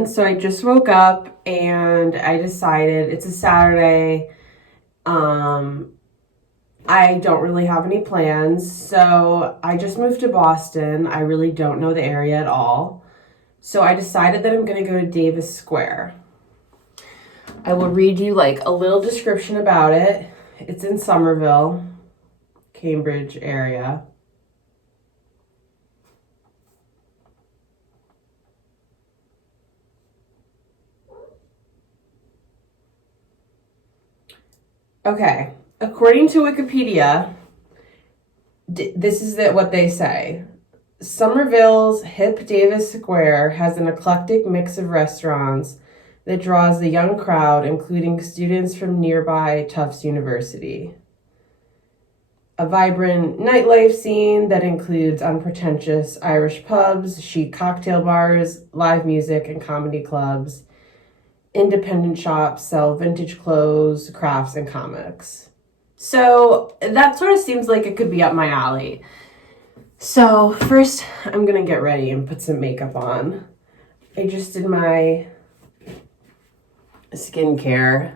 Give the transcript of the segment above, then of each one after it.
everyone. So I just woke up and I decided it's a Saturday. I don't really have any plans. So I just moved to Boston. I really don't know the area at all. So I decided that I'm going to go to Davis Square. I will read you like a little description about it. It's in Somerville, Cambridge area. Okay, according to Wikipedia, this is what they say. Somerville's hip Davis Square has an eclectic mix of restaurants that draws the young crowd, including students from nearby Tufts University. A vibrant nightlife scene that includes unpretentious Irish pubs, chic cocktail bars, live music, and comedy clubs. Independent shops sell vintage clothes, crafts, and comics. So that sort of seems like it could be up my alley. So first, I'm gonna get ready and put some makeup on. I just did my skincare.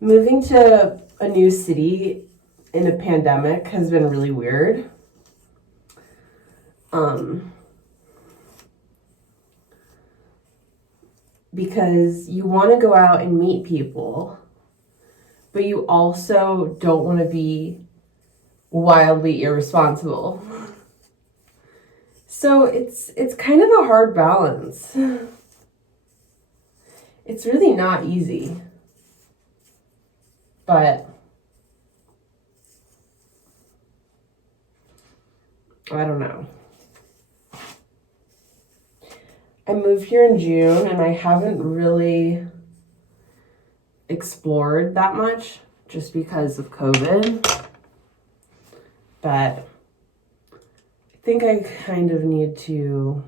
Moving to a new city in a pandemic has been really weird. Because you want to go out and meet people, but you also don't want to be wildly irresponsible. So it's kind of a hard balance. It's really not easy. But I don't know. I moved here in June and I haven't really explored that much just because of COVID. But I think I kind of need to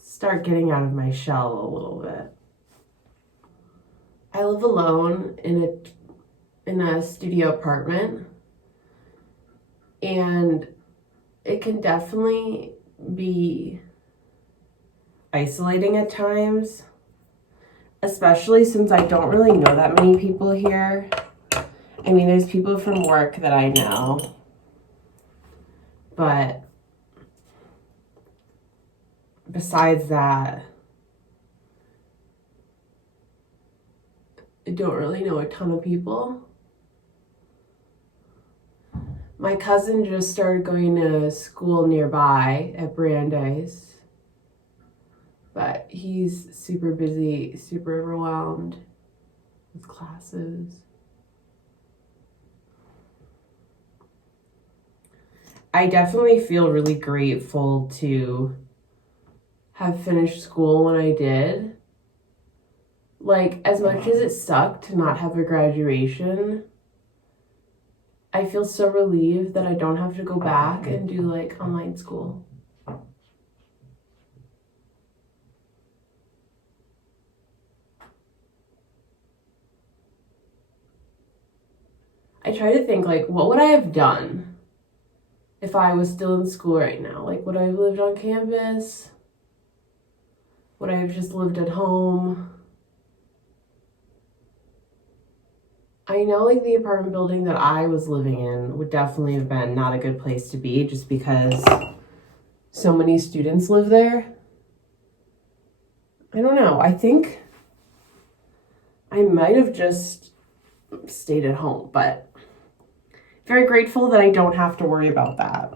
start getting out of my shell a little bit. I live alone in a studio apartment, and it can definitely be isolating at times, especially since I don't really know that many people here. I mean, there's people from work that I know, but besides that, I don't really know a ton of people. My cousin just started going to school nearby at Brandeis, but he's super busy, super overwhelmed with classes. I definitely feel really grateful to have finished school when I did. Like, as much as it sucked to not have a graduation, I feel so relieved that I don't have to go back and do like online school. I try to think like, what would I have done if I was still in school right now? Like, would I have lived on campus? Would I have just lived at home? I know like the apartment building that I was living in would definitely have been not a good place to be just because so many students live there. I don't know. I think I might have just stayed at home, but very grateful that I don't have to worry about that.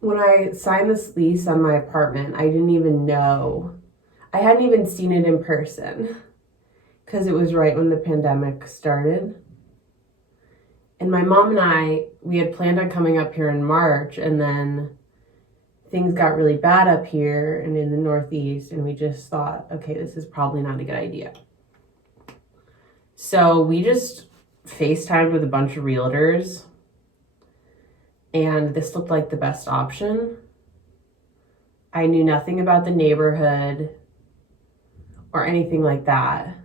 When I signed this lease on my apartment, I didn't even know. I hadn't even seen it in person because it was right when the pandemic started. And my mom and we had planned on coming up here in March, and then things got really bad up here and in the Northeast, and we just thought, okay, this is probably not a good idea. So we just FaceTimed with a bunch of realtors, and this looked like the best option. I knew nothing about the neighborhood or anything like that.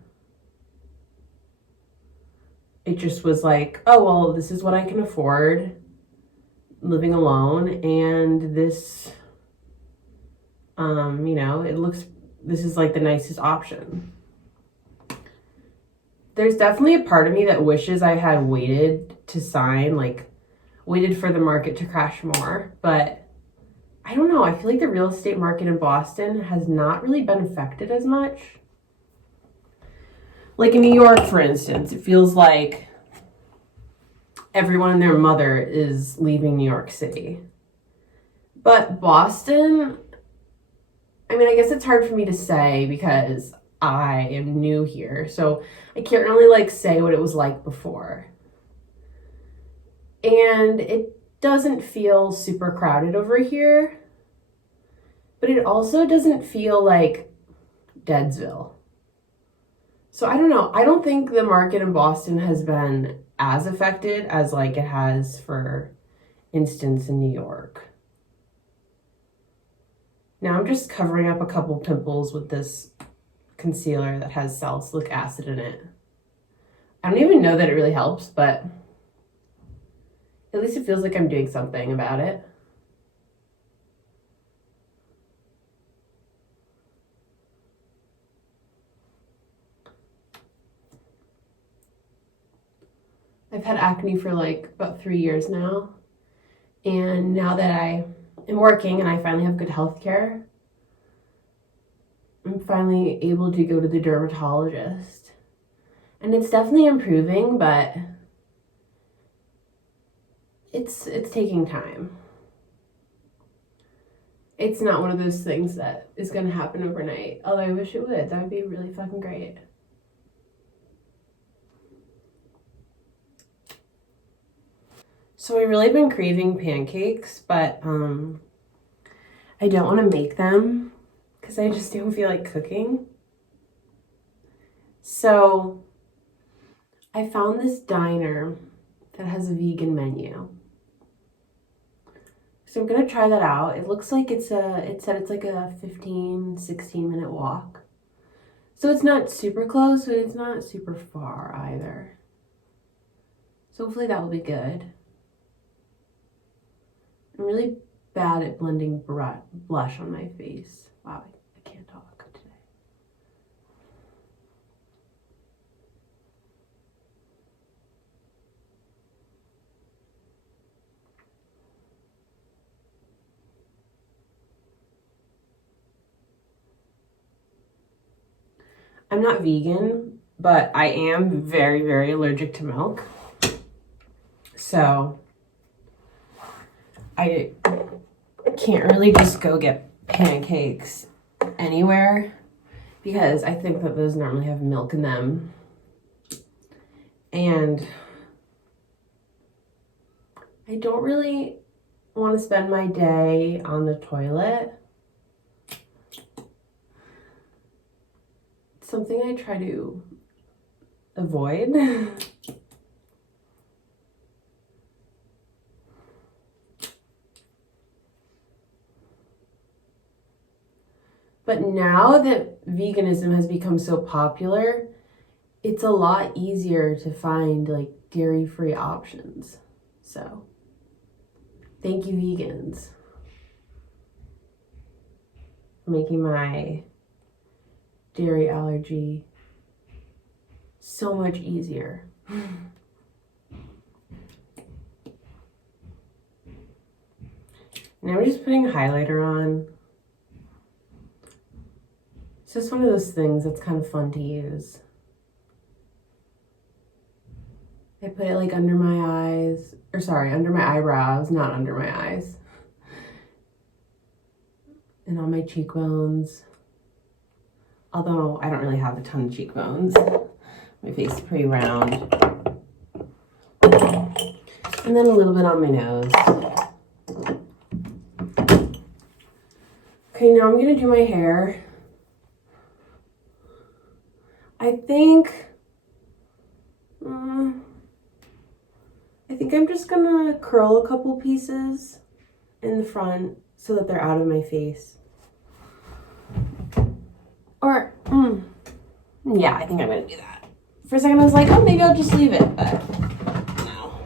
It just was like, oh, well, this is what I can afford living alone, and this, this is like the nicest option. There's definitely a part of me that wishes I had waited to sign, waited for the market to crash more, but I don't know. I feel like the real estate market in Boston has not really been affected as much. Like in New York, for instance, it feels like everyone and their mother is leaving New York City. But Boston, I guess it's hard for me to say because I am new here. So I can't really say what it was like before. And it doesn't feel super crowded over here, but it also doesn't feel like Deadsville. So I don't know. I don't think the market in Boston has been as affected as it has, for instance, in New York. Now I'm just covering up a couple pimples with this concealer that has salicylic acid in it. I don't even know that it really helps, but at least it feels like I'm doing something about it. I've had acne for about 3 years now. And now that I am working and I finally have good health care, I'm finally able to go to the dermatologist. And it's definitely improving, but it's taking time. It's not one of those things that is going to happen overnight. Although I wish it would. That would be really fucking great. So I've really been craving pancakes, but I don't want to make them because I just don't feel like cooking. So I found this diner that has a vegan menu. So I'm gonna try that out. It looks like it said it's like a 15-16 minute walk. So it's not super close, but it's not super far either. So hopefully that will be good. I'm really bad at blending blush on my face. Wow, I can't talk today. I'm not vegan, but I am very, very allergic to milk. So I can't really just go get pancakes anywhere because I think that those normally have milk in them. And I don't really want to spend my day on the toilet. It's something I try to avoid. But now that veganism has become so popular, it's a lot easier to find dairy-free options. So, thank you, vegans, for making my dairy allergy so much easier. Now I'm just putting highlighter on. It's just one of those things that's kind of fun to use. I put it under my eyes, under my eyebrows, not under my eyes. And on my cheekbones. Although I don't really have a ton of cheekbones. My face is pretty round. And then a little bit on my nose. Okay, now I'm gonna do my hair. I think I'm just gonna curl a couple pieces in the front so that they're out of my face. Or, yeah, I think I'm gonna do that. For a second I was like, oh, maybe I'll just leave it, but no.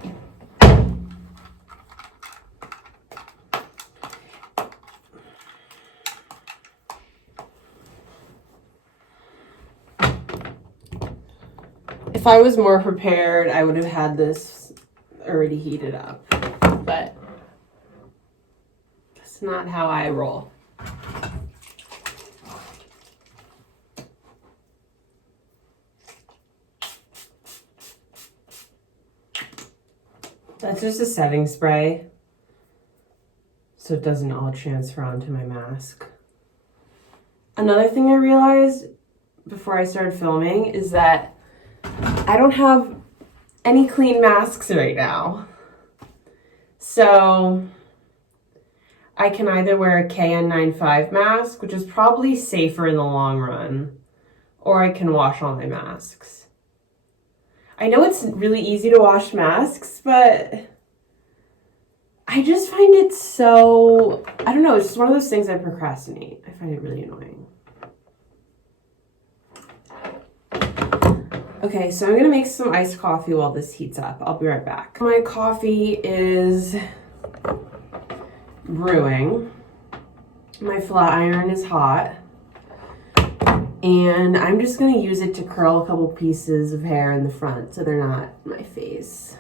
If I was more prepared, I would have had this already heated up, but that's not how I roll. That's just a setting spray, so it doesn't all transfer onto my mask. Another thing I realized before I started filming is that I don't have any clean masks right now. So I can either wear a KN95 mask, which is probably safer in the long run, or I can wash all my masks. I know it's really easy to wash masks, but I just find it so, I don't know, it's just one of those things I procrastinate. I find it really annoying. Okay, so I'm gonna make some iced coffee while this heats up. I'll be right back. My coffee is brewing. My flat iron is hot. And I'm just gonna use it to curl a couple pieces of hair in the front so they're not in my face.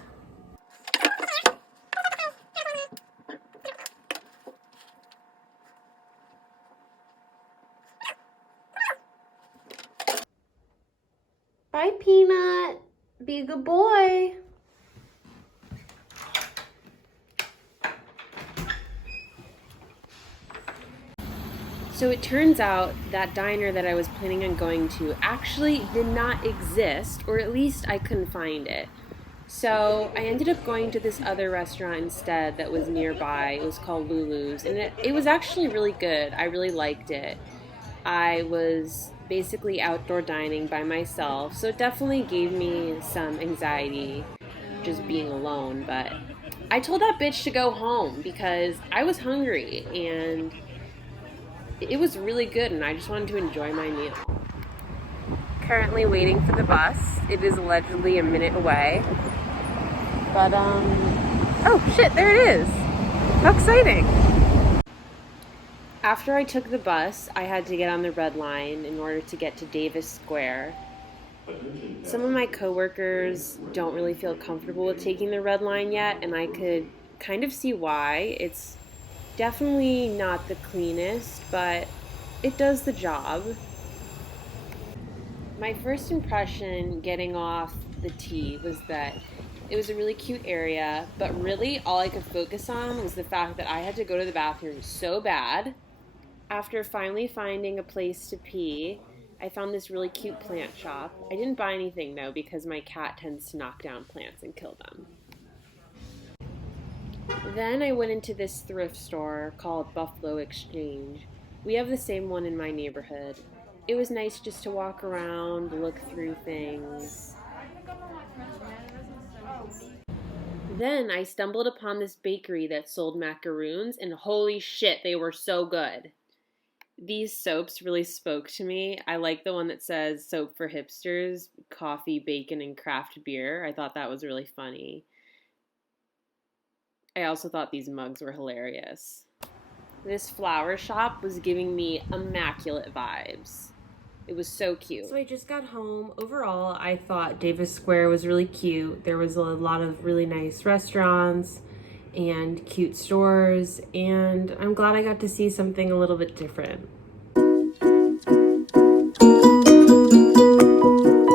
Bye, Peanut. Be a good boy. So it turns out that diner that I was planning on going to actually did not exist, or at least I couldn't find it. So I ended up going to this other restaurant instead that was nearby. It was called Lulu's, and it was actually really good. I really liked it. I was basically outdoor dining by myself, so it definitely gave me some anxiety just being alone, but I told that bitch to go home because I was hungry and it was really good and I just wanted to enjoy my meal. Currently waiting for the bus. It is allegedly a minute away. But, oh shit, there it is. How exciting. After I took the bus, I had to get on the red line in order to get to Davis Square. Some of my coworkers don't really feel comfortable with taking the red line yet, and I could kind of see why. It's definitely not the cleanest, but it does the job. My first impression getting off the T was that it was a really cute area, but really all I could focus on was the fact that I had to go to the bathroom so bad. After finally finding a place to pee, I found this really cute plant shop. I didn't buy anything though because my cat tends to knock down plants and kill them. Then I went into this thrift store called Buffalo Exchange. We have the same one in my neighborhood. It was nice just to walk around, look through things. Then I stumbled upon this bakery that sold macaroons, and holy shit, they were so good. These soaps really spoke to me. I like the one that says soap for hipsters, coffee, bacon, and craft beer. I thought that was really funny. I also thought these mugs were hilarious. This flower shop was giving me immaculate vibes. It was so cute. So I just got home. Overall, I thought Davis Square was really cute. There was a lot of really nice restaurants and cute stores, and I'm glad I got to see something a little bit different.